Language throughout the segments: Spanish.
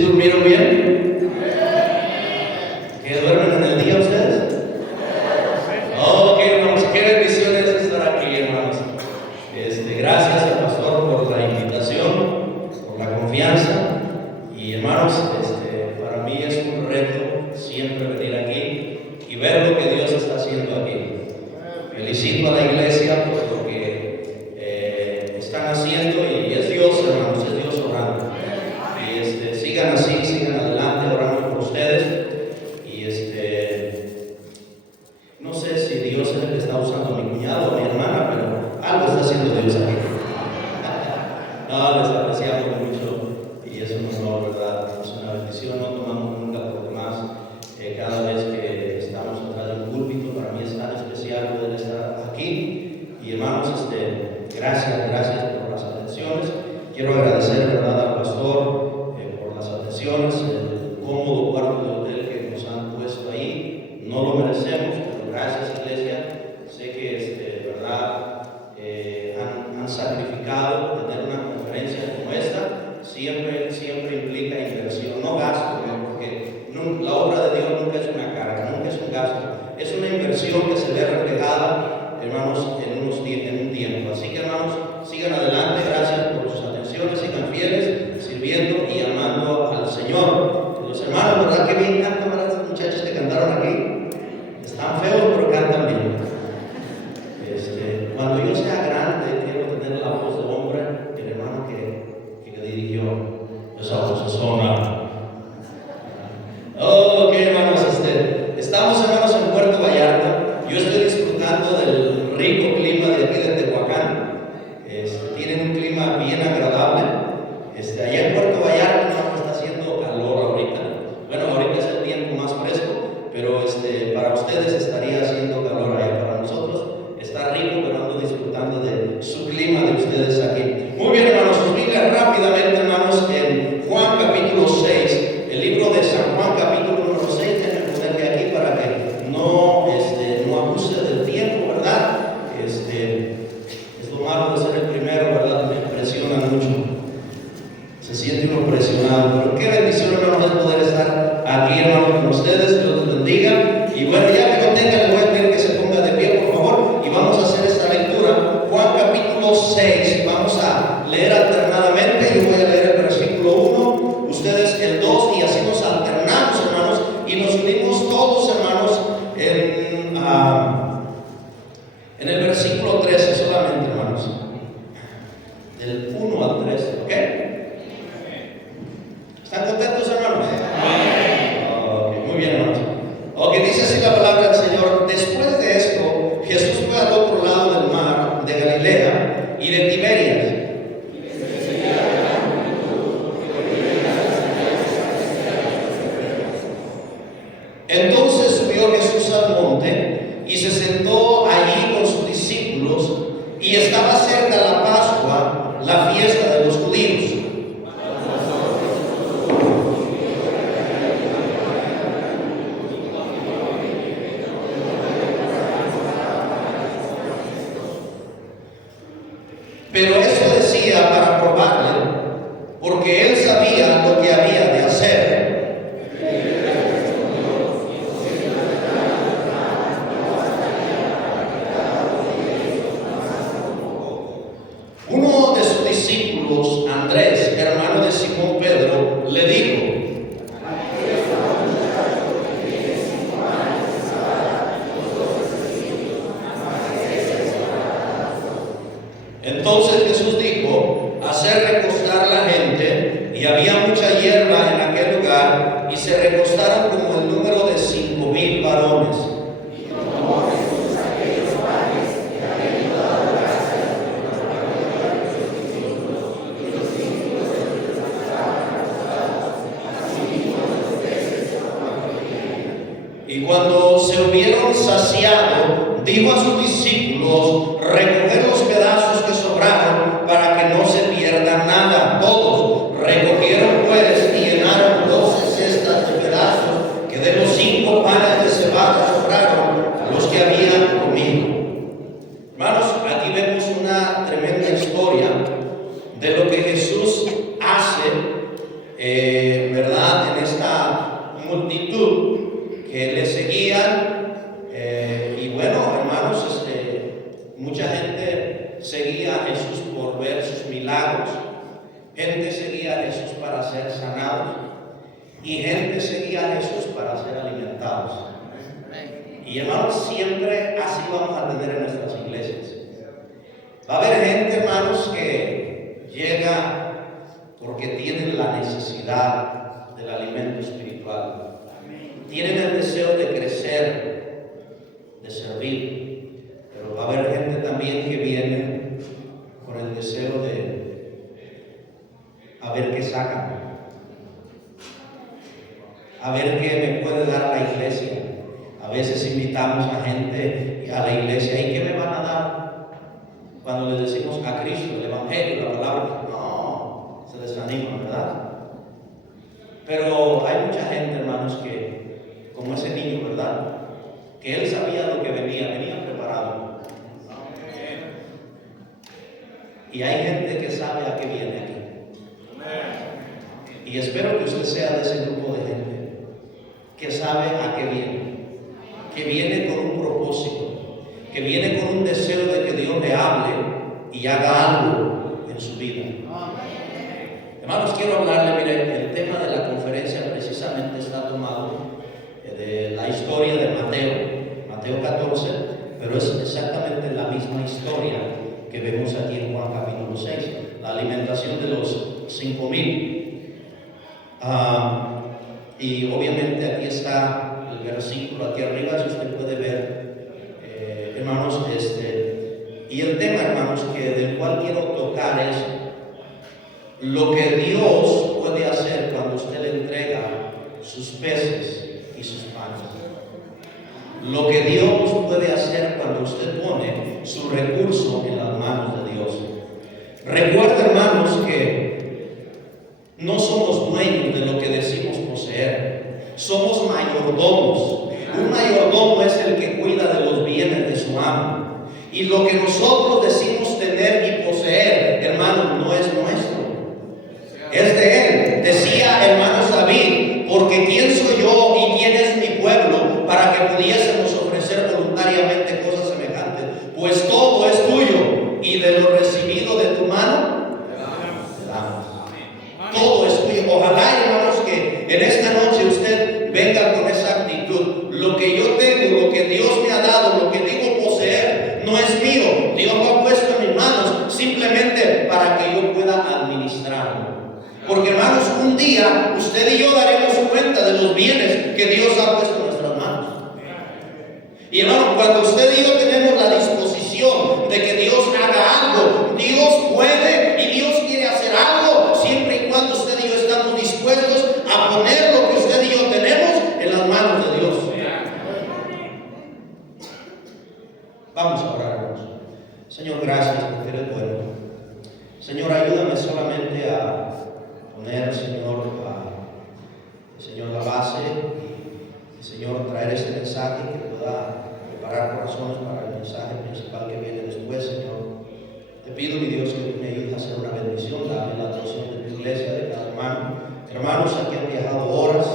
¿Sí durmieron bien? ¿Que duermen en el día ustedes? Ok, hermanos, qué bendición es estar aquí, hermanos. Gracias al pastor por la invitación, por la confianza. Y hermanos, para mí es un reto siempre venir aquí y ver lo que Dios está haciendo aquí. Felicito a la iglesia por lo que están haciendo, y es Dios, hermanos, es Dios orando. Y sigan así, sigan adelante orando por ustedes. Y no sé si Dios es el que está usando a mi cuñado o a mi hermana, pero algo está haciendo Dios aquí. No, les apreciamos mucho y es un honor, ¿verdad? Es una bendición, no tomamos nunca por demás. Cada vez que estamos atrás de un púlpito, para mí es tan especial poder estar aquí. Y hermanos, gracias por las atenciones. Quiero agradecer, ¿verdad?, al pastor por las atenciones, el cómodo cuarto de hotel que nos han puesto ahí. No lo merecemos, pero gracias, iglesia. Sé que, ¿verdad?, han sacrificado tener una conferencia como esta. Siempre implica inversión, no gasto, ¿no? Porque la obra de Dios nunca es una carga, nunca es un gasto, es una inversión que se ve reflejada, hermanos, en un tiempo. Así que, hermanos, sigan adelante, gracias por sus atenciones, sigan fieles, sirviendo y amando al Señor. Los hermanos, ¿verdad que bien cantan para estos muchachos que cantaron aquí? Están feos, pero cantan bien. Cuando yo sea grande, quiero tener la voz de hombre, el hermano que dirigió esa vocesona. Ok, hermanos, estamos, hermanos, en Puerto Vallarta. Yo estoy disfrutando del rico clima de aquí de Tehuacán. Tienen un clima bien agradable. Allá en Puerto Vallarta no está haciendo calor ahorita. Bueno, ahorita es el tiempo más fresco, pero para ustedes estaría haciendo calor allá. Para nosotros está rico, pero ando disfrutando de su clima de ustedes aquí. Muy bien, hermanos, sus Biblias rápidamente, hermanos, en Juan capítulo 6, el libro de San Juan capítulo número 6, déjenme ponerle aquí para que no abuse del tiempo, ¿verdad? Es lo malo de ser el primero, ¿verdad? Me impresiona mucho. Se siente uno presionado, pero qué bendición, hermanos, es poder estar aquí, hermanos, con ustedes. Dios los bendiga. Y bueno, ya que no tenga, les voy a pedir que se ponga de pie, por favor, y vamos a hacer esta lectura. Juan capítulo 6, vamos a leer alternadamente. Yo voy a leer el versículo 1, ustedes el 2, y así nos alternamos, hermanos, y nos unimos todos, hermanos, en el versículo 13 solamente, hermanos, del 1 al 13, ¿ok? ¿Están contentos, hermanos? Okay, muy bien, hermanos. Ok, dice así la palabra del Señor. Después de esto, Jesús fue al otro lado del mar de Galilea y de Tiberias. Entonces subió Jesús al monte y se sentó allí con sus discípulos, y estaba cerca la Pascua, la fiesta de los judíos. Pero eso decía para probarle, porque él sabía lo que había de hacer. Uno de sus discípulos, Andrés, hermano de Simón Pedro, le dijo: entonces Jesús dijo: hacer recostar la gente, y había mucha hierba en aquel lugar, y se recostaron como el número de 5,000 varones. Y cuando se hubieron saciado, dijo a sus discípulos: recoged los pedazos que sobraron, para que no se pierda nada. Todos recogieron pues y llenaron 12 cestas de pedazos, que de los 5 panes de cebada sobraron a los que habían comido. Hermanos, aquí vemos una tremenda historia de lo que Jesús hace ¿verdad? En esta multitud que le seguían. Y bueno, hermanos, mucha gente seguía a Jesús por ver sus milagros. Gente seguía a Jesús para ser sanados. Y gente seguía a Jesús para ser alimentados. Y hermanos, siempre así vamos a tener en nuestras iglesias. Va a haber gente, hermanos, que llega porque tienen la necesidad del alimento espiritual. Tienen el deseo de crecer, de servir. Pero va a haber gente también que viene con el deseo de a ver qué sacan, a ver qué me puede dar la iglesia. A veces invitamos a gente a la iglesia, ¿y qué me van a dar? Cuando les decimos a Cristo, el Evangelio, la palabra, no, se desaniman, ¿verdad? Pero hay mucha gente, hermanos, que, como ese niño, ¿verdad? Que él sabía lo que venía preparado. Y hay gente que sabe a qué viene aquí. Y espero que usted sea de ese grupo de gente que sabe a qué viene con un propósito, que viene con un deseo de que Dios le hable y haga algo en su vida. Hermanos, quiero hablarle, mire, el tema de la conferencia precisamente está tomado de la historia de Mateo 14, pero es exactamente la misma historia que vemos aquí en Juan capítulo 6, la alimentación de los 5,000. Y obviamente aquí está el versículo aquí arriba, si usted puede ver, hermanos, y el tema, hermanos, del cual quiero tocar es lo que Dios puede hacer cuando usted le entrega sus peces y sus panes. Lo que Dios puede hacer cuando usted pone su recurso en las manos de Dios. Recuerda, hermanos, que no somos dueños de lo que decimos poseer. Somos mayordomos. Un mayordomo es el que cuida de los bienes de su amo. Y lo que nosotros decimos tener y poseer, hermanos, no es nuestro. Es de Él. Decía, hermanos, David, porque ¿quién soy yo y quién es mi pueblo para que pudiésemos ofrecer voluntariamente cosas semejantes? Pues todo es tuyo, y de lo recibido de tu mano te damos. Todo es tuyo. Ojalá, hermanos, que en esta noche usted venga con esa actitud. Lo que yo tengo, lo que Dios me ha dado, lo que digo poseer, no es mío. Dios lo ha puesto en mis manos simplemente para que yo pueda administrarlo. Porque, hermanos, un día usted y yo daremos cuenta de los bienes que Dios ha puesto en nuestras manos. Y, hermanos, cuando usted y yo tenemos la disposición de que Dios haga algo, Dios puede y Dios quiere hacer algo, siempre y cuando usted y yo estamos dispuestos a poner lo que usted y yo tenemos en las manos de Dios. Vamos a orar, hermanos. Señor, gracias porque eres bueno. Señor, ayúdame solamente a poner, Señor, la base y, Señor, traer este mensaje que pueda preparar corazones para el mensaje principal que viene después, Señor. Te pido, mi Dios, que tú me ayudes a hacer una bendición, dame la atención de tu iglesia, de cada hermano. Hermanos aquí han viajado horas,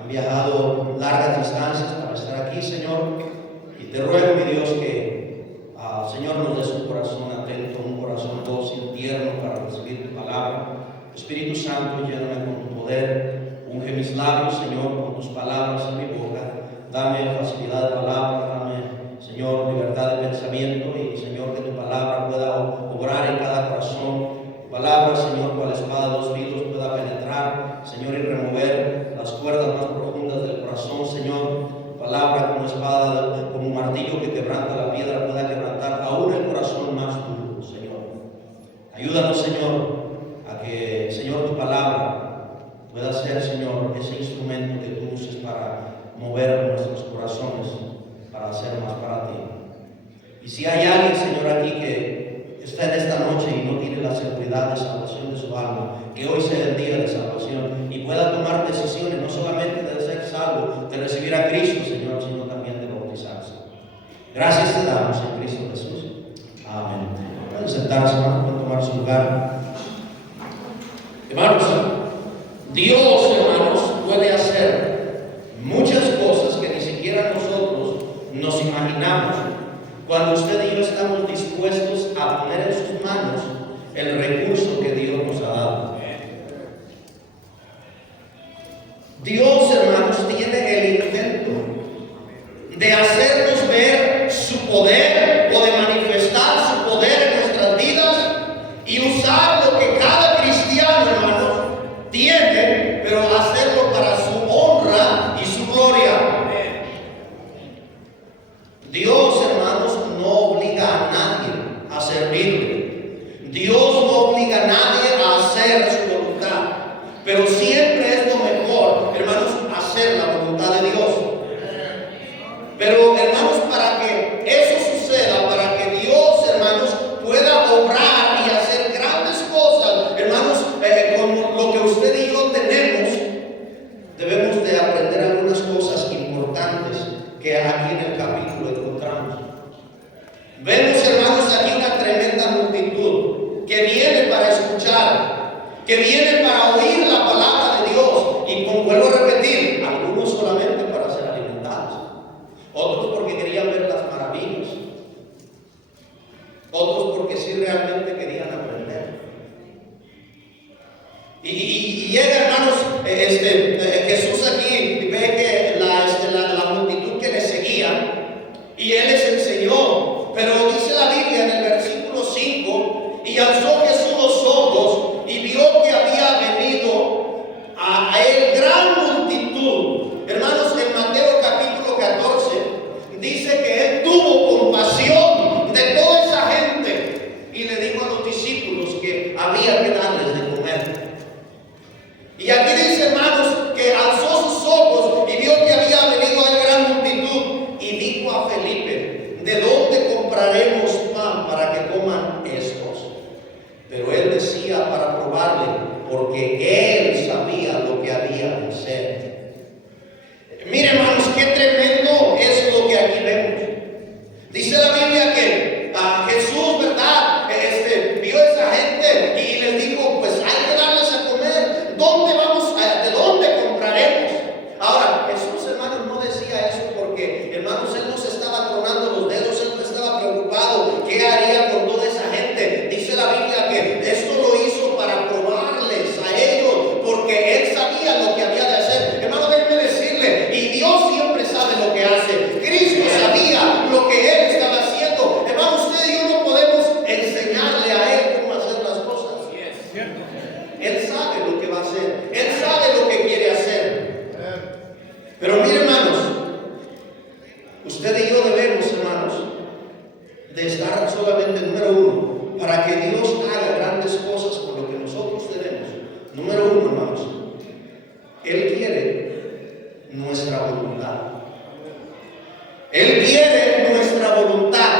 han viajado largas distancias para estar aquí, Señor. Y te ruego, mi Dios, que, Señor, nos des un corazón atento, un corazón dócil, tierno para recibir tu palabra. Espíritu Santo, lléname con tu poder, unge mis labios, Señor, con tus palabras en mi boca. Dame facilidad de palabra, dame, Señor, libertad de pensamiento y, Señor, que tu palabra pueda obrar en cada corazón. Tu palabra, Señor, cual espada de dos filos pueda penetrar, Señor, y remover las cuerdas más profundas del corazón, Señor. Tu palabra como espada, como martillo que quebranta la piedra, pueda quebrantar aún el corazón más duro, Señor. Ayúdanos, Señor, a que, Señor, tu palabra pueda ser, Señor, ese instrumento que tú uses para mover nuestros corazones, para hacer más para ti. Y si hay alguien, Señor, aquí que está en esta noche y no tiene la seguridad de salvación de su alma, que hoy sea el día de salvación y pueda tomar decisiones, no solamente de ser salvo, de recibir a Cristo, Señor, sino también de bautizarse. Gracias te damos en Cristo Jesús. Amén. Pueden sentarse, hermanos, pueden tomar su lugar. Hermanos, Dios, hermanos, puede hacer muchas cosas que ni siquiera nosotros nos imaginamos cuando usted y yo estamos dispuestos a poner en sus manos el recurso que Dios nos ha dado. Dios, hermanos, tiene el intento de hacernos ver su poder o de manifestar su poder en nuestras vidas y usar lo que cada cristiano, hermanos, tiene, pero hacerlo para su honra y su gloria. Dios, hermanos, no obliga a nadie a servirle. Dios no obliga a nadie a hacer su voluntad, pero siempre es lo mejor, hermanos, hacer la voluntad de Dios. Pero, hermanos, para que eso suceda, para que Dios, hermanos, pueda obrar y hacer grandes cosas, hermanos, con lo que usted y yo tenemos, debemos de aprender algunas cosas importantes que aquí en el capítulo encontramos. Vemos, hermanos, aquí una tremenda multitud que viene para escuchar, que viene para oír la palabra de Dios. Y como vuelvo a repetir, algunos solamente para ser alimentados, otros porque querían ver las maravillas, otros porque sí realmente querían aprender. Y llega, hermanos, Jesús aquí ve que la multitud que le seguía, y él les enseñó, pero dice la Biblia en el versículo 5, y alzó Jesús los ojos y vio que había venido a él gran multitud. Hermanos, en Mateo capítulo 14 dice que él tuvo compasión de toda esa gente y le dijo a los discípulos que había que darles de comer. Y aquí dice, hermanos, que alzó sus ojos y vio que había venido a gran multitud y dijo a Felipe: ¿de dónde compraremos pan para que coman estos? Pero él decía para probarle, porque él sabía lo que había de hacer. Mire, hermanos, qué tremendo es lo que aquí vemos. Dice la Biblia que Jesús, ¿verdad? Vio a esa gente y les dijo, pues hay que darles a comer. ¿De dónde compraremos? Ahora, Jesús, hermanos, no decía eso porque, hermanos, él no se estaba tronando los dedos, él no estaba preocupado qué haría con toda esa gente. Dice la Biblia que esto lo hizo para probarles a ellos, porque él sabía lo que había de hacer. Hermano, déjeme decirle, y Dios siempre sabe lo que hace. Cristo sabía lo que él estaba haciendo. Hermano, usted y yo no podemos enseñarle a él cómo hacer las cosas. Él sabe lo que va a hacer, él sabe lo que quiere hacer. Pero mire, hermanos, usted y yo debemos, hermanos, de estar solamente, número uno, para que Dios haga grandes cosas con lo que nosotros tenemos. Número uno, hermanos, Él quiere nuestra voluntad. Él quiere nuestra voluntad.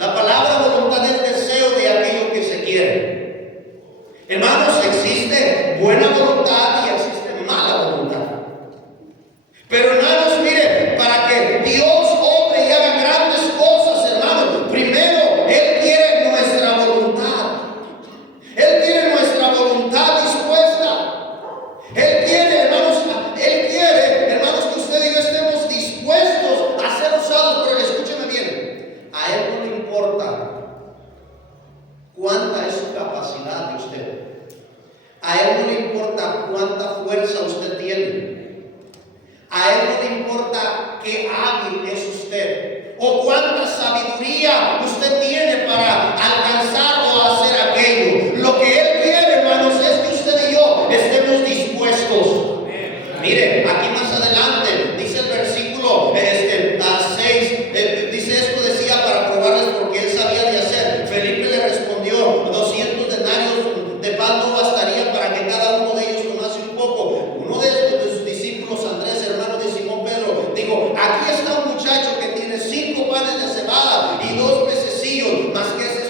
La palabra voluntad es deseo de aquello que se quiere. Hermanos, existe buena voluntad y existe mala voluntad. Pero, hermanos, mire, para que Dios obre y haga grandes cosas, hermanos, primero Él quiere nuestra voluntad. Él quiere nuestra voluntad dispuesta. Él quiere, hermanos, que usted y yo estemos dispuestos a ser usados. Pero escúcheme bien, a Él no le importa cuánta es su capacidad de usted. A Él no le importa cuánta fuerza usted tiene. A Él no le importa qué hábil es usted o cuánta sabiduría usted tiene para alcanzar o hacer aquello. Lo que Él quiere, hermanos, es que usted y yo estemos dispuestos. Mire, aquí más adelante dice el versículo 6, dice esto, decía para probarles porque Él sabía de hacer. Felipe le respondió, 200 denarios de pan no bastaría para que cada uno de ellos tomase un poco. Uno de sus discípulos, Andrés, hermano de Simón Pedro, dijo, aquí está un muchacho que tiene 5 panes de cebada y 2 pececillos, más que ese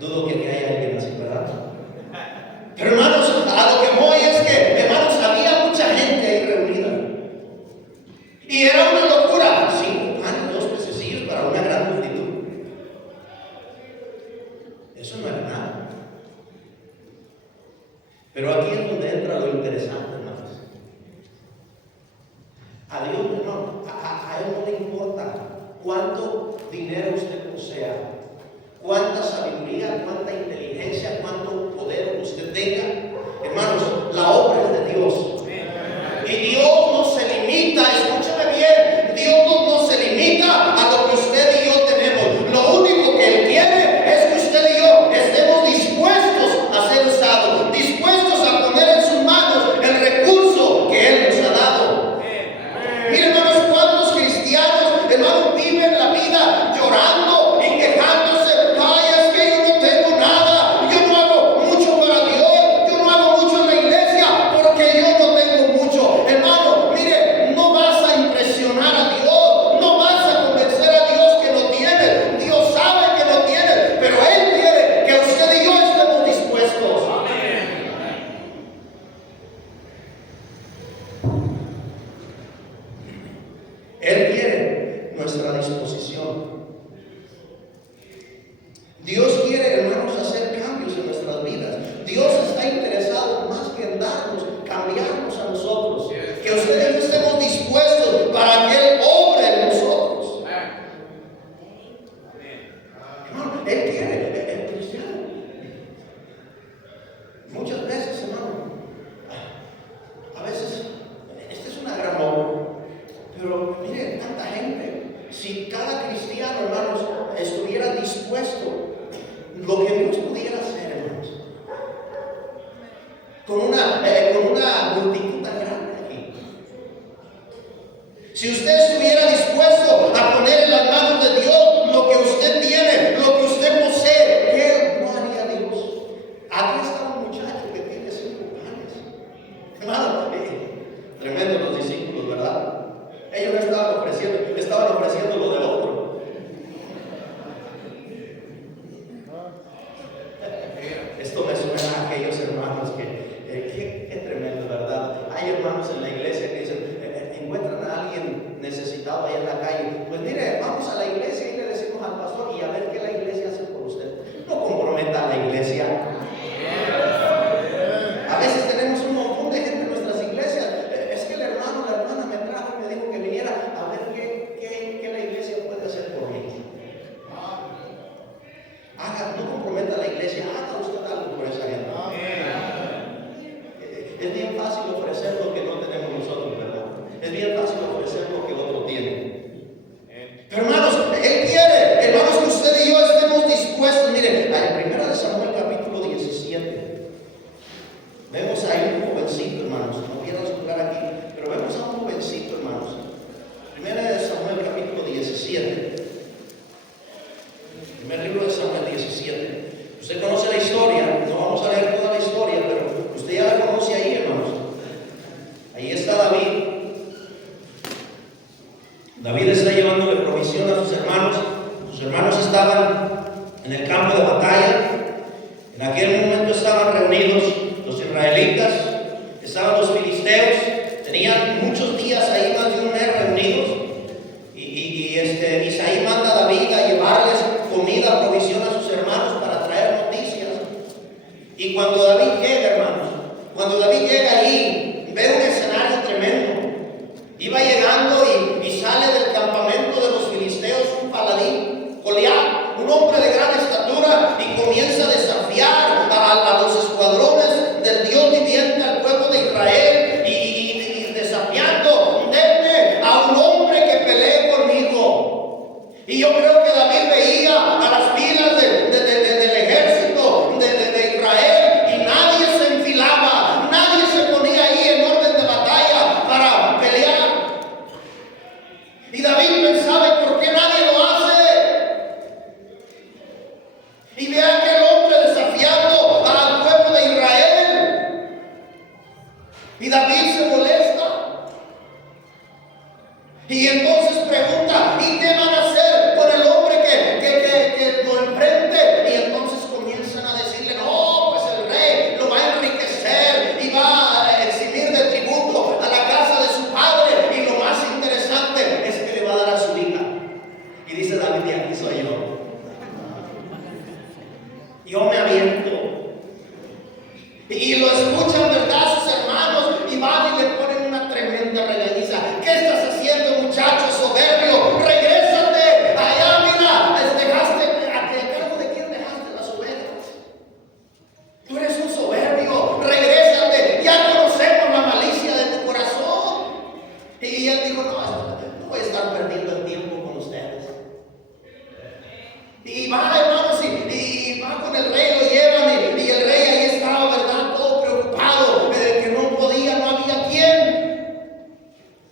Dudo que haya alguien así, ¿verdad? Pero hermanos, a lo que voy es que, hermanos, había mucha gente ahí reunida. Y era una locura. 5 panes, 2 pececillos para una gran multitud. Eso no era nada. Pero aquí es donde entra lo interesante, hermanos. A Dios, no, a Él no le importa cuánto dinero usted posea, cuánta sabiduría, cuánta inteligencia, cuánto poder usted tenga. Hermanos, la obra es de Dios. Y Dios no se limita, escúchame bien, Dios no se limita a lo que usted y yo tenemos. Lo único que Él quiere es que usted y yo estemos dispuestos a ser usados, dispuestos a poner en sus manos el recurso que Él nos ha dado. Miren, hermanos, cuántos cristianos, hermanos, viven la vida llorando y quejándose. Ay, es que yo no tengo nada, yo no hago mucho para Dios, yo no hago mucho en la iglesia porque yo no tengo mucho. Hermano, mire, no vas a impresionar a Dios, no vas a convencer a Dios que no tienes. Dios sabe que no tienes, pero Él quiere que usted y yo estemos dispuestos. Él quiere nuestra disposición. Dios quiere, hermanos, hacer cambios en nuestras vidas. Dios está interesado más que en darnos, cambiarnos a nosotros. Que ustedes estemos dispuestos para que Él obre en nosotros. Hermano, Él quiere, el cristiano. Muchas veces, hermano, a veces, esta es una gran obra. Pero mire, tanta gente, si cada cristiano, hermanos, estuviera dispuesto, lo que Dios pudiera hacer, hermanos, con una multitud tan grande aquí. Si usted estuviera dispuesto a poner en las manos de Dios lo que usted tiene, lo que usted posee, ¿qué no haría Dios? Aquí está un muchacho que tiene 5 panes. Hermano, tremendo los discípulos, ¿verdad? Ellos no estaban ofreciendo lo de otro. Esto me suena a aquellos hermanos que tremendo, ¿verdad? Hay hermanos en la iglesia que dicen, encuentran a alguien necesitado ahí en la calle. Pues mire, vamos a la iglesia y le decimos al pastor y a ver qué la iglesia hace por usted. No comprometa a la iglesia. A veces tenemos un montón de gente en nuestras iglesias. Es que el hermano, la hermana me trajo y me dijo que viniera a ver qué la iglesia puede hacer por mí. No comprometa a la iglesia, haga usted algo por esa gente. Es bien fácil ofrecer lo que no tenemos nosotros, ¿verdad? Es bien fácil ofrecer lo que otro tiene. Pero hermanos, Él quiere, hermanos, que usted y yo estemos dispuestos. Miren, en 1 Samuel capítulo 17, vemos ahí un jovencito, hermanos. No quiero explicar aquí, pero vemos a un jovencito, hermanos. 1 Samuel capítulo 17. Primer libro de Samuel 17. Usted conoce la historia, no vamos a leer toda la historia, pero usted ya la conoce ahí, hermanos. Ahí está David. David está llevándole provisión a sus hermanos. Sus hermanos estaban en el campo de batalla. En aquel momento estaban reunidos los israelitas, estaban los filisteos. Tenían muchos días ahí, más de un mes reunidos. Isaí manda a David a llevarles comida, provisión a sus hermanos para traer noticias. Y cuando David llega, hermanos, cuando David llega ahí, ve un escenario tremendo. Iba llegando y sale del campamento de los filisteos un paladín, Goliat, un hombre de gran estatura, y comienza a desafiar a los escuadrones del Dios viviente, al pueblo de Israel, y desafiando, denme a un hombre que pelee conmigo. Y yo creo que David veía a las filas del ejército de Israel y nadie se enfilaba, nadie me aviento. Y lo escuchan, ¿verdad?, sus hermanos, y van y le ponen una tremenda regañiza. ¿Qué estás haciendo, muchacho soberbio? Regrésate allá, mira, dejaste, ¿a cargo de quién dejaste las ovejas? Tú eres un soberbio, regrésate, ya conocemos la malicia de tu corazón. Y él dijo, no voy a estar perdiendo el tiempo con ustedes. Y va, hermanos, y va con el rey, lo llevan, y el rey ahí estaba, ¿verdad?, todo preocupado, que no podía, no había quien.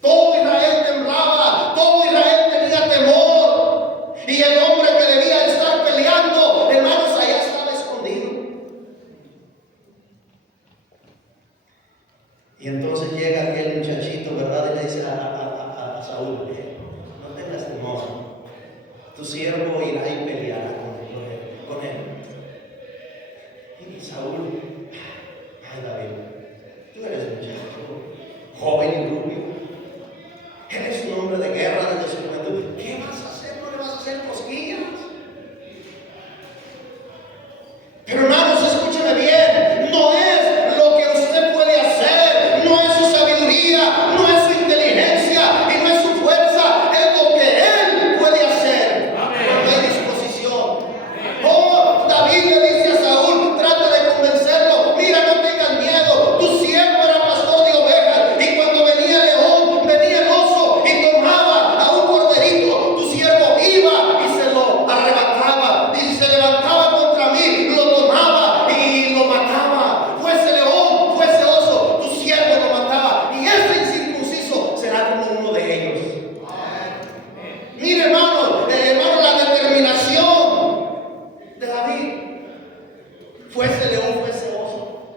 Todo Israel temblaba, todo Israel tenía temor. Y el hombre que debía estar peleando, hermanos, allá estaba escondido. Y entonces llega aquel muchachito, ¿verdad?, y le dice a Saúl, no tengas temor, tu siervo irá y peleará con él. Y Saúl, ay, David, tú eres muchacho, joven y rubio, eres un hombre de guerra desde su juventud. ¿Qué vas a hacer? ¿No le vas a hacer cosquillas? Pero hermanos, escúcheme bien, no es lo que usted puede hacer, no es su sabiduría, no es su inteligencia y no es su fuerza, es lo que Él puede hacer. Cuando hay disposición. Oh, David le dice a Saúl, trata de convencerlo, mira, no tengas miedo, tu siervo era pastor de ovejas, y cuando venía el león, venía el oso y tomaba a un corderito, tu siervo iba y se lo arrebataba, y si se levantaba contra mí, lo tomaba y lo mataba. Fuese león, fuese oso, tu siervo lo mataba, y este incircunciso será como uno de ellos. Mire, hermano, la determinación de David. Fuese león, fuese oso,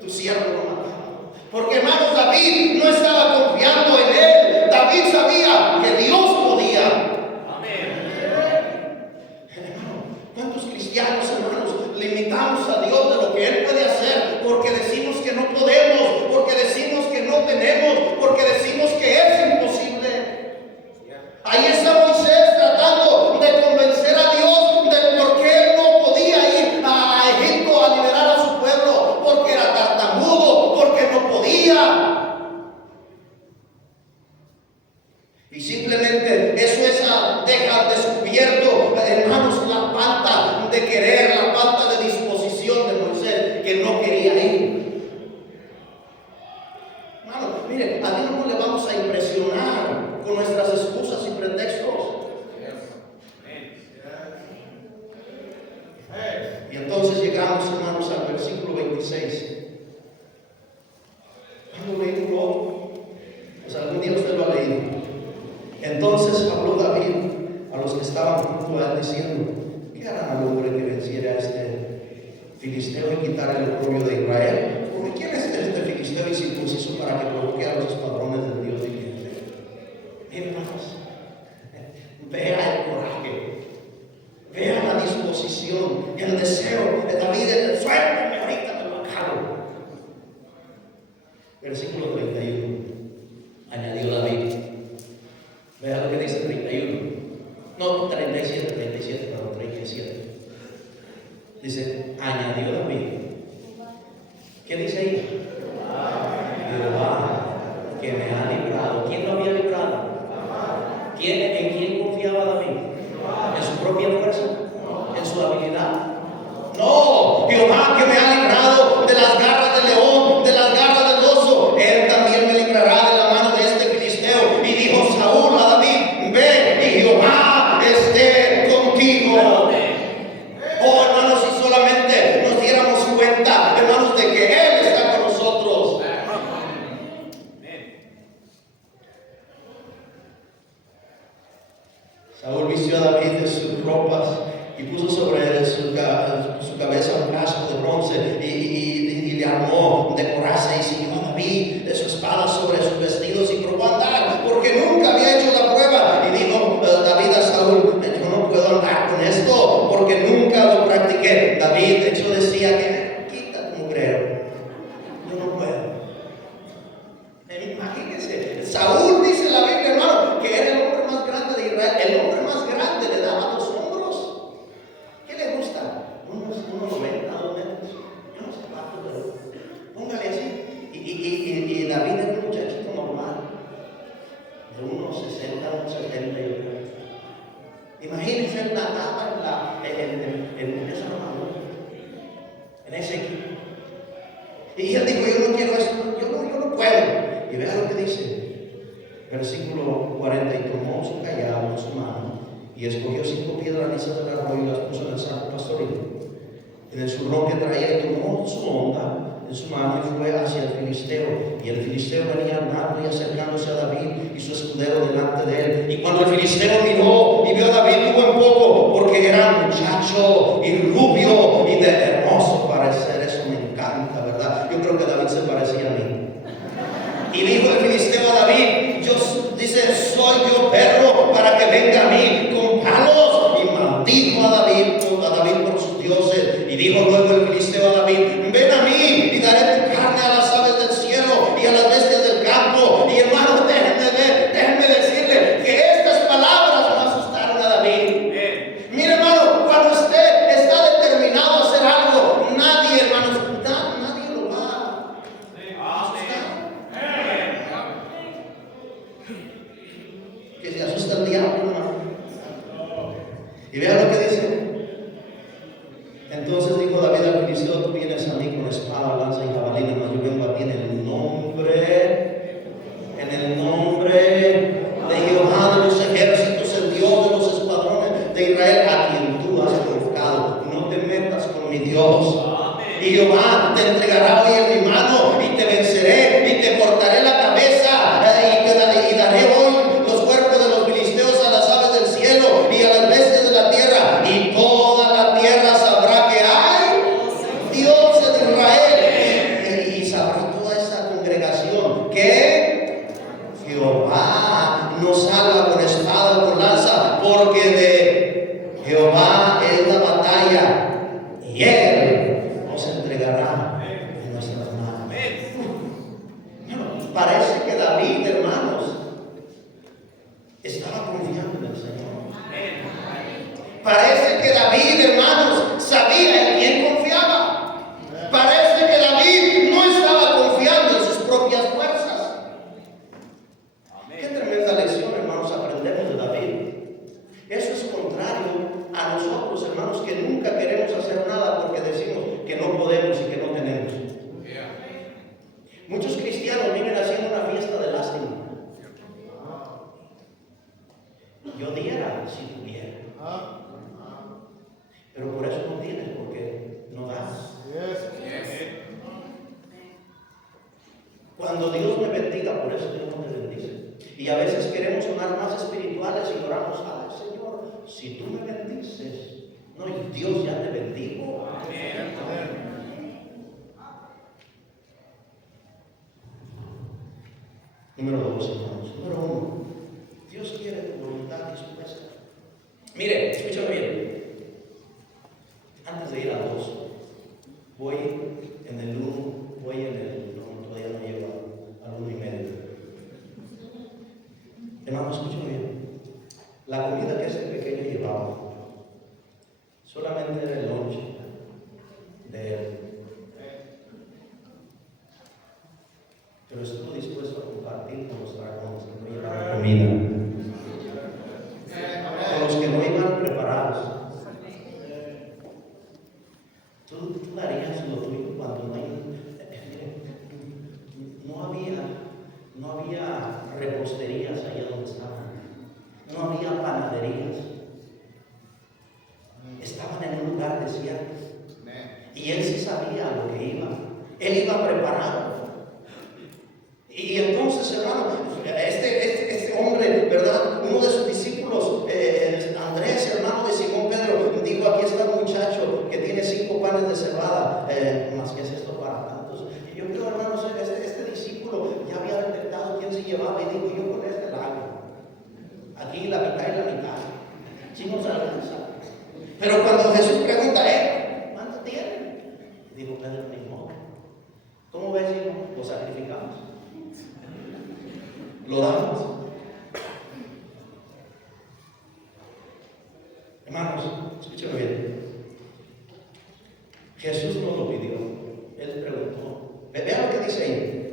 tu siervo lo mataba. Porque, hermanos, David no estaba confiando en él. David sabía que Dios podía. Hermano, ¿cuántos cristianos, hermanos, limitamos a Dios de lo que Él puede hacer? Porque decimos que no podemos, porque decimos que no tenemos, porque decimos que es imposible. Ahí está Moisés tratando de convencer a Dios de por qué él no podía ir a Egipto a liberar a su pueblo, porque era tartamudo, porque no podía. Y simplemente eso deja descubierto, hermanos, la falta de querer, la falta de disposición de Moisés, que no quería ir. Hermano, mire, a Dios no le vamos a impresionar con nuestras excusas y pretextos. Y entonces llegamos, hermanos, al versículo 26. ¿Cuándo leímos? Pues algún día usted lo ha leído. Entonces habló David a los que estaban junto a él diciendo, ¿qué hará al hombre que venciera a este filisteo y quitara el oprobio de Israel? Porque ¿quién es este filisteo incircunciso para que provoque a los escuadrones del Dios viviente? Miren, hermanos, vea el coraje, vea la disposición, el deseo de David, el suéltame, ahorita me lo acabo. Versículo 31. Añadió David. Vea lo que dice 31. No, 37, perdón, 37. Dice, añadió David. ¿Qué dice ahí? Jehová, que me ha librado. ¿Quién lo había librado? ¿En quién confiaba David? ¿En su propia fuerza? ¿En su habilidad? No, Jehová que me ha librado de las garras del león, de las garras del oso, Él también me librará de la mano de este filisteo. Y dijo Saúl a David, ve y Jehová esté contigo. Oh, hermanos, si solamente nos diéramos cuenta, hermanos, de que Él está con nosotros. Saúl vistió a David de sus ropas y puso sobre él su cabeza un casco de bronce y le Y él dijo, yo no quiero esto, yo no puedo. Y vea lo que dice, versículo 40, y tomó su callado en su mano, y escogió 5 piedras lisas del arroyo y las puso en el saco pastoril. En el zurrón que traía, y tomó su honda en su mano y fue hacia el filisteo. Y el filisteo venía andando y acercándose a David y su escudero delante de él. Y cuando el filisteo miró y vio a David, tuvo en poco, porque era muchacho y rubio y de hermoso parecer. Eso me encanta, ¿verdad? Yo creo que David se parecía a mí. Y dijo el filisteo a David, dice, soy yo perro para que venga a mí con palos. Y maldijo a David por sus dioses. Y dijo luego el filisteo a David, ven a mí y daré tu carne a las aves del cielo y a las bestias del campo. Y hermanos, déjenme decirle que estas palabras no asustaron a David. Mire, hermano, cuando usted está determinado a hacer algo, nadie, hermanos, nadie lo va a asustar. Que se asusta el diablo, hermano. Y vea lo que dice. Entonces dijo David al filisteo, tú vienes a mí con espada, lanza y jabalina, mas yo vengo a ti en el nombre de Jehová de los ejércitos, el Dios de los escuadrones de Israel, a quien tú has convocado. No te metas con mi Dios. Y Jehová te entregará hoy en mi mano y te venceré y te cortaré la cabeza y daré hoy los cuerpos de los filisteos a las aves del cielo y a las bestias de la tierra, y toda la tierra sabrá que hay Dios en Israel. Y sabrá toda esta congregación que Jehová nos salva con espada o con lanza, porque de Jehová es la batalla y Él nos entregará en nuestras manos. Parece que David, hermanos, estaba confiando en el Señor. Parece que David, hermanos, sabía en quién confiaba. Parece que David no estaba confiando en sus propias fuerzas. Qué tremenda lección, hermanos, aprendemos de David. Eso es contrario a nosotros, hermanos, que nunca queremos hacer nada porque decimos que no podemos y que no tenemos. Muchos cristianos viven haciendo una fiesta de lástima. Yo diera si tuviera. Pero por eso no tienes, porque no das. Cuando Dios me bendiga, por eso Dios no me bendice. Y a veces queremos sonar más espirituales y oramos, ay Señor, si tú me bendices, no, y Dios ya te bendijo. Número 2, hermanos. Número 1, Dios quiere tu voluntad dispuesta. Mire, escúchame bien. Antes de ir a 2, voy en el 1, no, todavía no llego al 1 y medio. Hermano, escúchame bien. La comida que ese pequeño llevaba solamente era el lonche de él. Pero estuvo dispuesto a compartir con los dragones que no llevaban comida, con los que no iban preparados. Tú darías lo tuyo cuando no había reposterías allá donde estaban, no había panaderías, estaban en un lugar desierto y él sí sabía a lo que iba, él iba preparado. Y entonces, hermano, este hombre, ¿verdad? Uno de sus discípulos, Andrés, hermano de Simón Pedro, dijo, aquí está un muchacho que tiene 5 panes de cebada, más que es esto para tantos. Y yo creo, hermanos, este discípulo ya había detectado quién se llevaba y dijo, yo con este lago, aquí la mitad y la mitad, si nos alcanza. Pero cuando Jesús pregunta, ¿cuánto tiene? Dijo Pedro, ni modo. ¿Cómo ves, hijo? Lo sacrificamos. Lo damos. Hermanos, escúchame bien. Jesús no lo pidió, Él preguntó. Vean lo que dice ahí.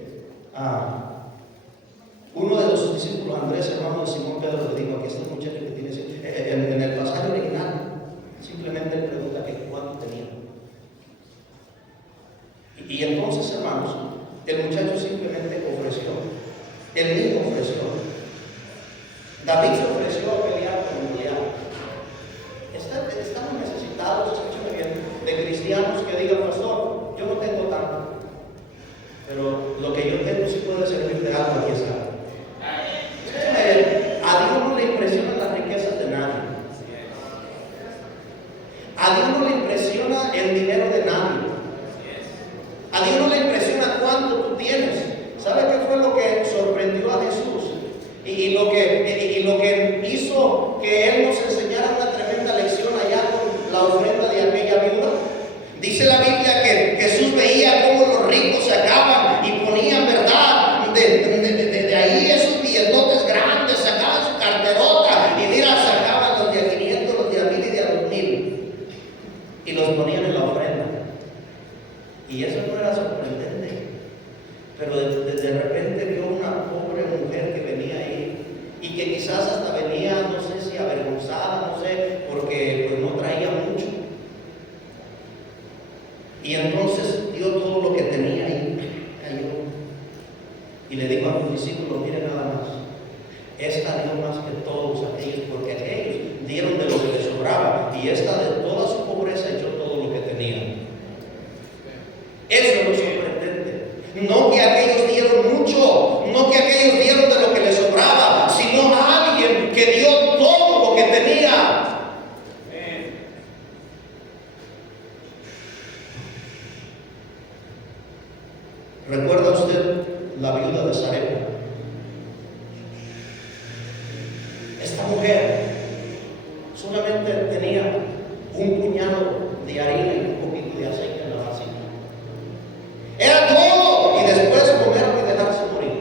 Uno de los discípulos, Andrés, hermano de Simón Pedro, le dijo, aquí está el muchacho que tiene, en el pasaje original, simplemente él pregunta que cuánto tenía. Y entonces, hermano, hermanos, el muchacho simplemente ofreció. El mismo ofreció. David se ofreció a pelear con Goliat. Estamos necesitados, escúchame bien, de cristianos que digan, pastor, yo no tengo tanto, pero lo que yo tengo sí puede servir de algo, aquí está. Escúchame bien, a Dios no le impresionan las riquezas de nadie. A Dios no le impresiona el dinero de nadie. A Dios no le impresiona cuánto tú tienes. ¿Sabe qué fue lo que sorprendió a Jesús? Y lo que hizo que Él nos enseñara una tremenda lección allá con la ofrenda de aquella viuda. Dice la Biblia que Jesús veía cómo los ricos sacaban y ponían, ¿verdad? De ahí esos billetotes grandes, sacaban su carterota y mira, sacaban los de a 500, los de a 1000 y de a 2000 y los ponían en la ofrenda. Y eso no era sorprendente, pero de repente vio una pobre mujer que venía ahí y que quizás hasta venía, no sé si avergonzada, no sé, porque pues no traía mucho. Y entonces dio todo lo que tenía ahí, cayó. Y le dijo a los discípulos, miren nada más, esta dio más que todos aquellos, porque aquellos dieron de lo que les sobraba, y esta de toda su pobreza echó todo lo que tenía. Eso es lo sorprendente. No que aquellos dieron mucho, no que aquellos dieron de lo que les sobraba, sino a alguien que dio todo lo que tenía. ¿Recuerda usted la viuda de Sarepta? Esta mujer solamente tenía un puñado de harina y un poquito de aceite en la vasija. Era todo, y después comer y dejarse morir.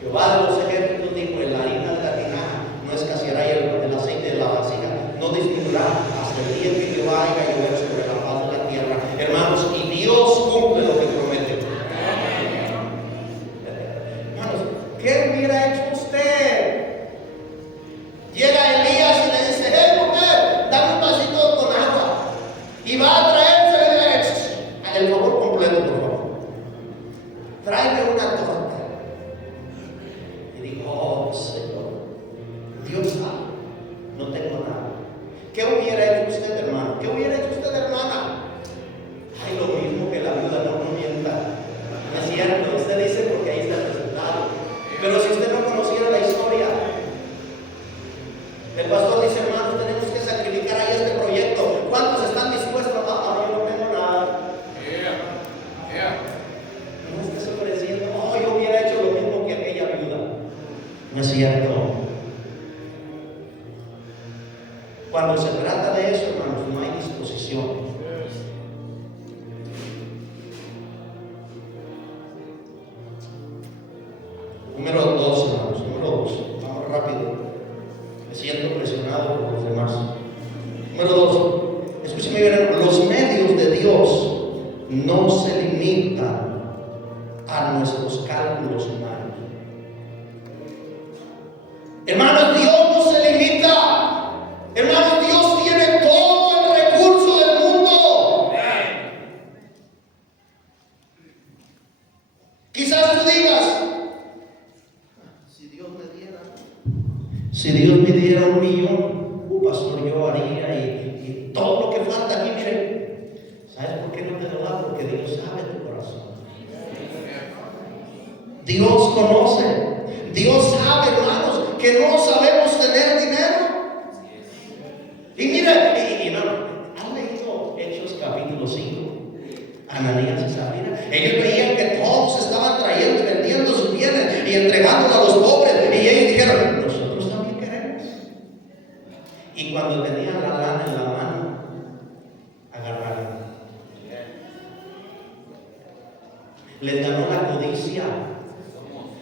Jehová de los ejércitos dijo, en la harina de la tinaja no escaseará, y el aceite de la vasija no disminuirá hasta el día que Jehová haga llover sobre la faz de la tierra. Hermanos, y Dios cumple lo que promete. Hermanos, ¿qué hubiera hecho usted? Llega Elías y le dice, hey mujer, dame un vasito con agua, y va a traerse el favor completo, por favor. Tráeme una torta. Y dijo, oh Señor, Dios sabe, no tengo nada. ¿Qué hubiera hecho usted, hermano? ¿Qué hubiera hecho usted, hermana? Ay, lo mismo que la viuda, no mienta. No es cierto, usted dice porque ahí está el resultado. Pero si usted no conociera la historia, el pastor dice, hermanos, tenemos que sacrificar ahí este proyecto. ¿Cuántos están dispuestos? Yo no tengo nada. No estés ofreciendo, yo hubiera hecho lo mismo que aquella viuda. No es cierto. Cuando se trata de eso, hermanos, no hay disposición. Número 2, hermanos, número 2. Vamos rápido. Me siento presionado por los demás. Número 2. Escúcheme bien, los medios de Dios no se limitan a nuestros cálculos humanos. Hermanos, Dios no se limita. Hermanos, Dios tiene todo el recurso del mundo. Quizás tú digas, si Dios me diera $1 millón, pastor, yo haría y todo lo que falta aquí, mire. ¿Sabes por qué no te lo da? Porque Dios sabe tu corazón. Dios conoce. Dios sabe, hermanos, que no sabemos tener dinero. Y mira, ¿han leído Hechos capítulo 5? Ananías y Zafira. Ellos veían que todos estaban trayendo y vendiendo sus bienes y entregándolo a los pobres. Y ellos dijeron, nosotros también queremos. Y cuando tenían la lana en la mano, agarraron. Les ganó la codicia.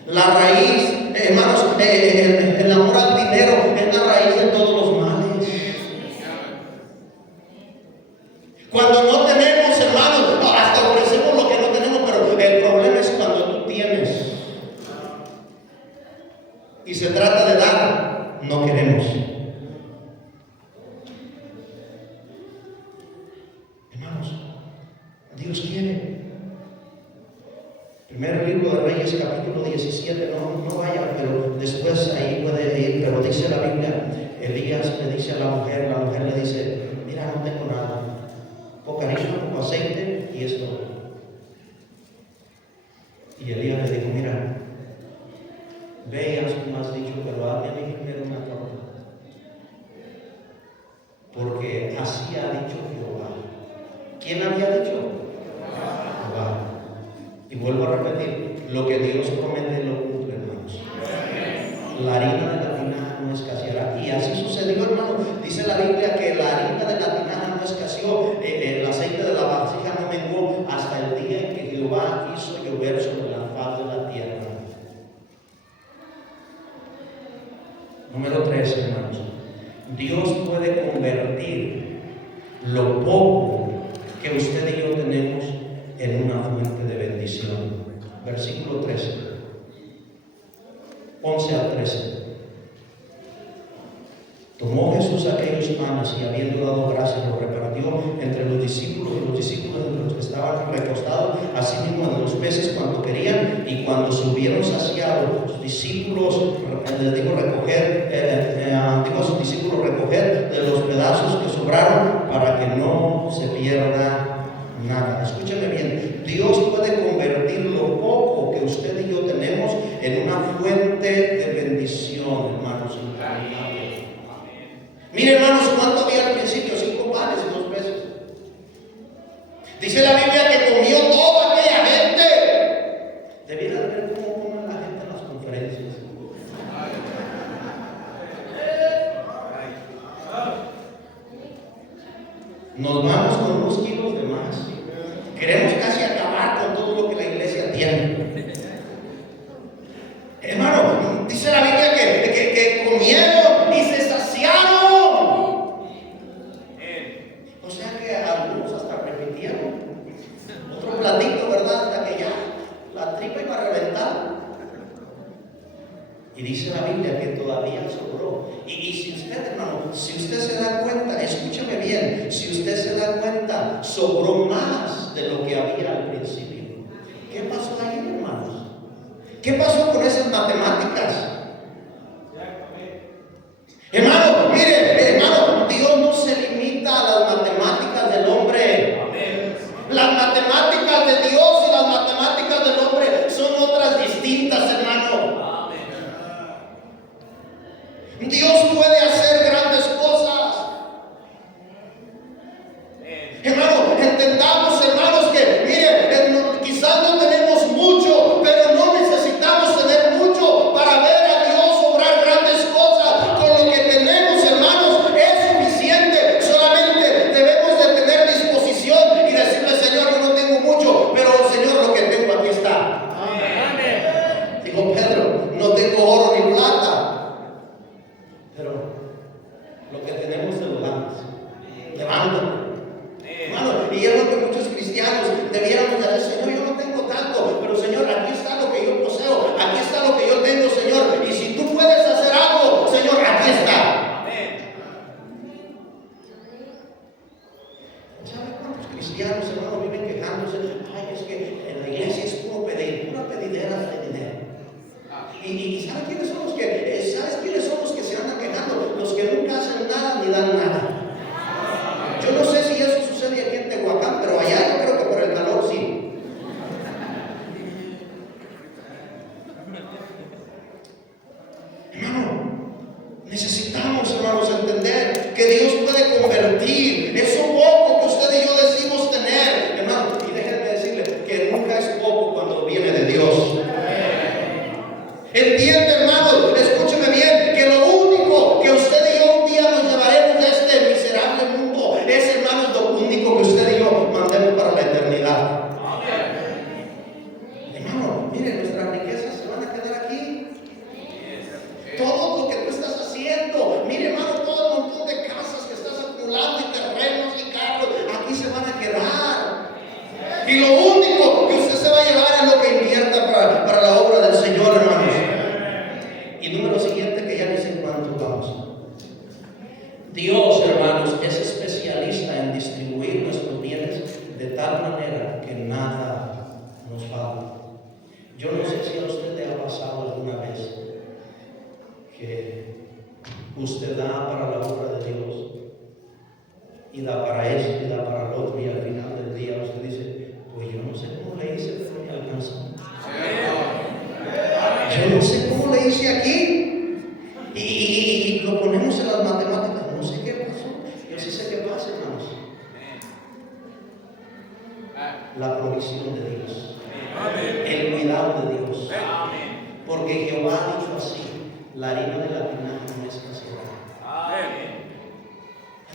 La raíz, hermanos, el amor al dinero es la raíz de todos los males. Cuando no tenemos, hermanos, hasta ofrecemos lo que no tenemos, pero el problema es cuando tú tienes y se trata de dar, no queremos. Hermanos, Dios quiere. Primer libro de Reyes, capítulo 17, no vaya, pero después ahí puede ir, pero dice la Biblia, Elías le dice a la mujer le dice, mira, no tengo nada, poca harina, poco aceite y esto. Y Elías le dijo, mira, ve y haz como has dicho, pero hazme a mí primero una torta, porque así ha dicho Jehová. ¿Quién había dicho? Jehová. Y vuelvo a repetir, lo que Dios promete lo cumple, hermanos. La harina de la tinaja no escaseará. Y así sucedió, hermano. Dice la Biblia que la harina de la tinaja no escaseó, el aceite de la vasija no menguó hasta el día en que Jehová hizo llover sobre la faz de la tierra. Número 3, hermanos. Dios puede convertir lo poco que usted y yo tenemos en una fuente de bendición. Versículo 13, 11 al 13. Tomó Jesús aquellos panes y habiendo dado gracias los repartió entre los discípulos y los discípulos entre los que estaban recostados, asimismo de los peces cuanto querían, y cuando se hubieron saciado los discípulos, les digo dijo a sus discípulos recoger de los pedazos que sobraron para que no se pierda nada. Escúcheme bien, Dios puede convertir lo poco que usted y yo tenemos en una fuente de bendición, hermanos. Mire, hermanos, ¿cuánto había al principio? 5 panes y 2 peces. Dice la Biblia que comió toda aquella gente. Debiera de ver cómo comen la gente en las conferencias. Nos vamos con unos kilos de más. Queremos casi acabar con todo lo que la iglesia tiene. Hermano, dice la Biblia que comieron y se saciaron. O sea que algunos hasta repitieron otro platito, ¿verdad? Hasta que ya la tripa iba a reventar. Y dice la Biblia que todavía sobró. Y si usted, hermano, si usted se da cuenta, escúchame bien, si usted se da cuenta, sobró más de lo que había al principio. ¿Qué pasó ahí, hermanos? ¿Qué pasó con esas matemáticas? Hermano, mire, hermano, Dios no se limita a las matemáticas del hombre. Las matemáticas de Dios y las matemáticas del hombre son otras distintas, hermano. Dios puede hacer grandes cosas. Hermano, entendamos, hermanos, que mire, quizás no tenemos mucho, pero no necesitamos tener mucho para ver a Dios obrar grandes cosas. Con lo que tenemos, hermanos, es suficiente. Solamente debemos de tener disposición y decirle, Señor, yo no tengo mucho, pero Señor, lo que tengo aquí está. Amén. Dijo Pedro, no tengo oro ni plata, pero lo que tenemos te lo damos. Levántate. Hermano, y es lo que muchos cristianos debiéramos de decir, Señor, yo no tengo tanto, pero Señor, aquí está lo que yo poseo, aquí está lo que yo tengo, Señor, y si tú puedes hacer algo, Señor, aquí está. Amén. ¿Sabe cuántos cristianos, hermano, viven quejándose? Ay, es que en la iglesia es puro pedir, pura pedidera de dinero. Y ¿sabe quiénes son los que, ¿sabes quiénes son los que se andan quejando? Los que nunca hacen nada ni dan nada. Yo no sé si eso sucede aquí en Tehuacán, pero allá yo creo que por el calor sí. Hermano, necesitamos, hermanos, entender que Dios puede convertir eso poco que usted y yo decimos tener, hermano, y déjenme decirle que nunca es poco cuando viene de Dios. Entiende, hermano, escúcheme bien, que lo único que usted y yo un día nos llevaremos de este miserable mundo es, hermano, lo único que usted y yo mandemos para la eternidad. Hermano, mire, nuestras riquezas se van a quedar aquí. Todo lo que tú estás haciendo, mire, hermano, todo el montón de casas que estás acumulando y terrenos y carros, aquí se van a quedar. Y lo único que usted se va a llevar es lo que invierta para la obra del Señor, hermanos. Y número siguiente, que ya ni sé cuánto vamos. Dios, hermanos, es especialista en distribuir nuestros bienes de tal manera que nada nos falta. haya pasado alguna vez que usted da para la obra de Dios y da para esto y da para lo otro, y al final del día usted dice, pues yo no sé cómo le hice, pero me alcanzó. Yo no sé cómo le hice aquí, y lo ponemos en las matemáticas, no sé qué pasó. Yo sí sé qué pasa, hermanos. La provisión de Dios, el cuidado de Dios, porque Jehová dijo así: la harina de la tinaja no es escaseará.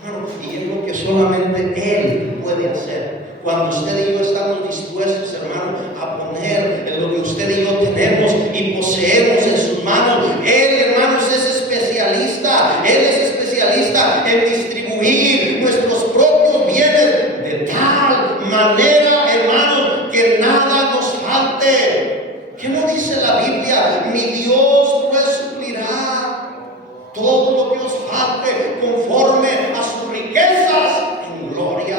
Hermano, y es lo que solamente Él puede hacer. Cuando usted y yo estamos dispuestos, hermano, a poner en lo que usted y yo tenemos y poseemos en sus manos, Él, hermanos, es especialista. Él es especialista en distribuir nuestros propios bienes de tal manera, hermano, que nada nos falte. ¿Qué no dice la Biblia? Mi Dios pues suplirá todo lo que os falte conforme a sus riquezas en gloria.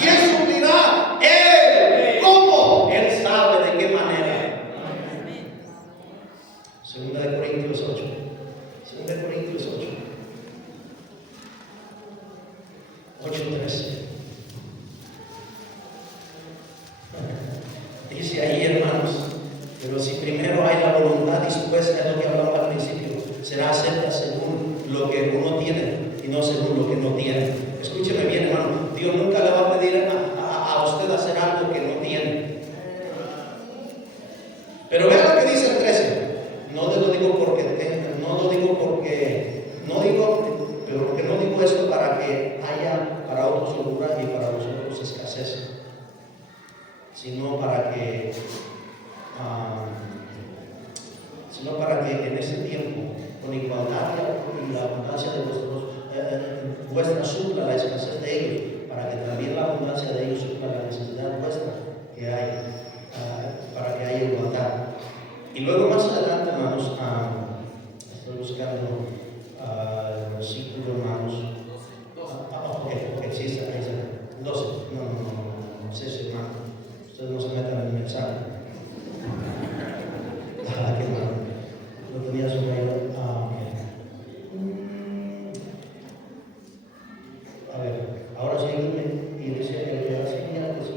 ¿Quién suplirá? Él. ¿Cómo? Él sabe de qué manera. Segunda de Corintios 8. Segunda de Corintios 8. 8:13. Dice ahí, hermanos, pero si primero hay la voluntad dispuesta, es lo que hablaba al principio, será acepta según lo que uno tiene y no según lo que no tiene. Escúcheme bien, hermano, Dios nunca le va a pedir a usted hacer algo que no tiene. Pero vean lo que dice el 13. No te lo digo porque tenga, no lo digo porque, no digo, pero porque no digo esto para que haya para otros holgura y para los otros escasez, sino para que en ese tiempo, con igualdad y la abundancia de vuestra supla la escasez de ellos, para que también la abundancia de ellos supla la necesidad vuestra que hay, para que haya igualdad. Y luego más adelante, hermanos, estoy buscando el versículo, hermanos. Ok, sí, está ahí, 12. No, sí, hermano. Ustedes no se metan en el mensaje. Qué malo. Lo tenía subrayado. A ver, ahora sí, y dice el que hace ya, que sí.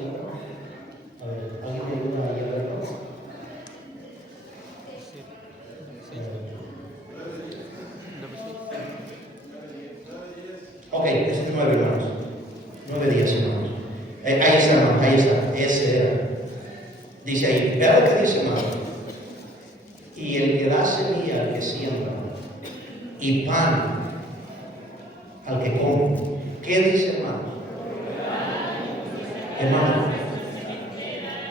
A ver, ¿alguien me ayuda a llevarlo? Ok, es 9, hermanos. 9:10, hermanos. Ahí está, hermano, ahí está. Ese era. Dice ahí, vea lo que dice, hermano. Y el que da semilla al que siembra y pan al que come. ¿Qué dice, hermano? Hermano,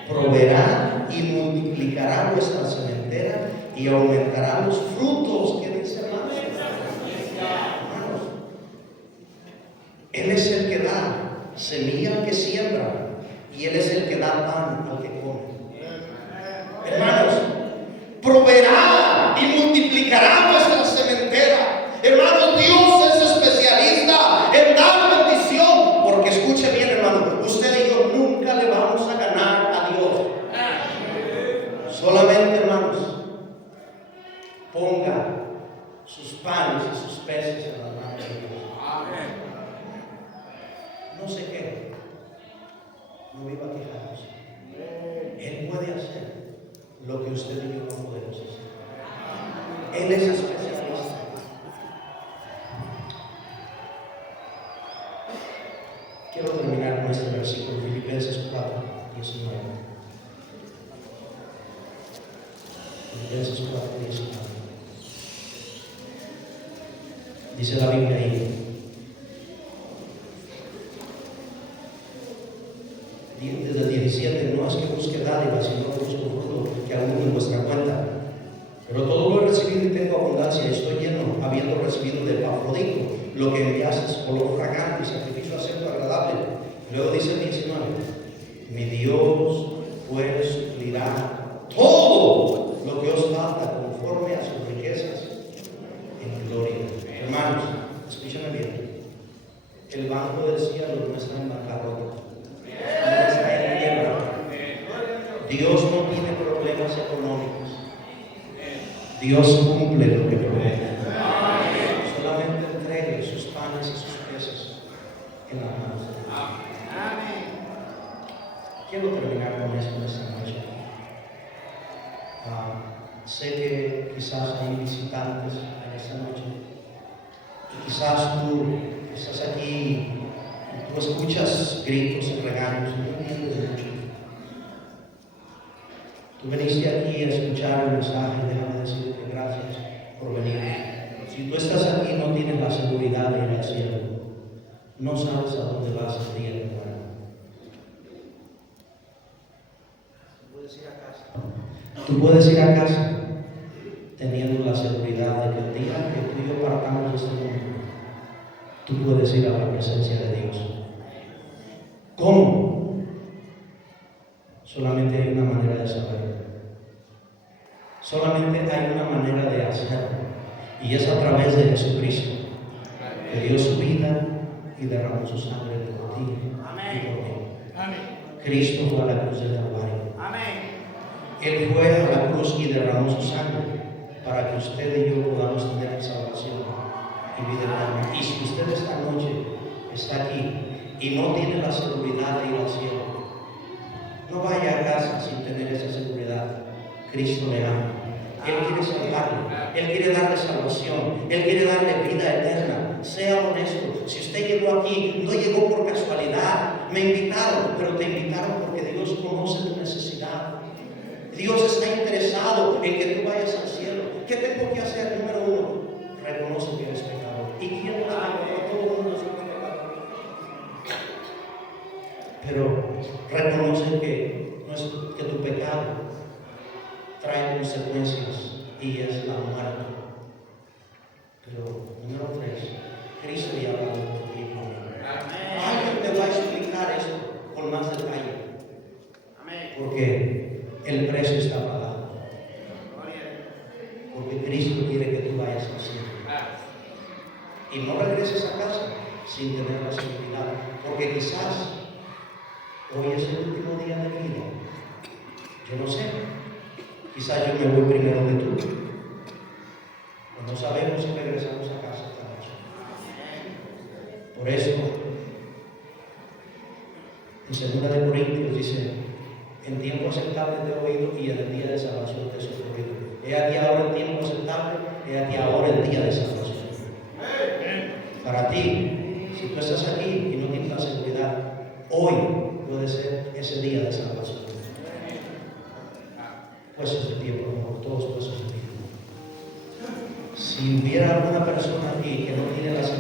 proveerá y multiplicará vuestra sementera y aumentará los frutos. ¿Qué dice, hermano? Hermanos, Él es el que da semilla al que siembra y Él es el que da pan al que come. Hermanos, proveerá y multiplicará nuestra sementera. Hermanos, Dios es especialista en dar bendición, porque escuche bien, hermano, usted y yo nunca le vamos a ganar a Dios. Solamente, hermanos, ponga sus panes y sus peces en las manos de Dios. No se queje, no viva quejándose. Él puede hacer lo que usted y yo no podemos hacer. Él es especialista. Quiero terminar con este versículo, Filipenses 4:19. Filipenses 4:19. Dice la Biblia ahí. Desde el 17, no es que busque dádiva, sino que busque fruto que abunde en vuestra cuenta. Pero todo lo he recibido y tengo abundancia, estoy lleno, habiendo recibido de Epafrodito lo que enviaste es olor fragante y sacrificio acepto agradable. Luego dice el 19, mi Dios pues suplirá todo lo que os falta conforme a sus riquezas en gloria. Hermanos, escúchame bien, el banco del cielo no está en bancarrota. Dios no tiene problemas económicos. Dios cumple lo que promete. Solamente entregue sus panes y sus peces en las manos de Dios. Quiero terminar con esto esta noche. Sé que quizás hay visitantes en esta noche. Y quizás tú estás aquí y tú escuchas gritos y regaños y no entiendes mucho. Tú veniste aquí a escuchar el mensaje y déjame decirte gracias por venir. Si tú estás aquí y no tienes la seguridad de ir al cielo, no sabes a dónde vas el día de mañana. Puedes ir a casa. Tú puedes ir a casa teniendo la seguridad de que el día que tú y yo partamos de este mundo, tú puedes ir a la presencia de Dios. ¿Cómo? Solamente hay una manera de saberlo. Solamente hay una manera de hacerlo. Y es a través de Jesucristo, que dio su vida y derramó su sangre por ti y por mí. Cristo fue a la cruz del Calvario. Él fue a la cruz y derramó su sangre para que usted y yo podamos tener salvación y vida eterna. Y si usted esta noche está aquí y no tiene la seguridad de ir al cielo, no vaya a casa sin tener esa seguridad. Cristo le ama. Él quiere salvarle. Él quiere darle salvación. Él quiere darle vida eterna. Sea honesto. Si usted llegó aquí, no llegó por casualidad. Me invitaron, pero te invitaron porque Dios conoce tu necesidad. Dios está interesado en que tú vayas al cielo. ¿Qué tengo que hacer? Número uno, reconoce que eres pecador. ¿Y quién no es pecador? Todo el mundo es pecador. Pero reconoce que tu pecado trae consecuencias y es la muerte. Pero número 3, Cristo ya habló por ti. Alguien te va a explicar esto con más detalle. Porque el precio está pagado. Porque Cristo quiere que tú vayas al cielo. Y no regreses a casa sin tener la seguridad. Porque quizás hoy es el último día de vida. Yo no sé. Quizás yo me voy primero que tú. Pues no sabemos si regresamos a casa esta noche. Por eso, en 2 de Corintios dice: en tiempo aceptable te he oído y en el día de salvación te he socorrido. He aquí ahora el tiempo aceptable, he aquí ahora el día de salvación. Para ti, si tú estás aquí y no tienes la seguridad, hoy puede ser ese día de salvación. Puestos de pie, por favor, todos puestos de pie. Si hubiera alguna persona aquí que no tiene la seguridad,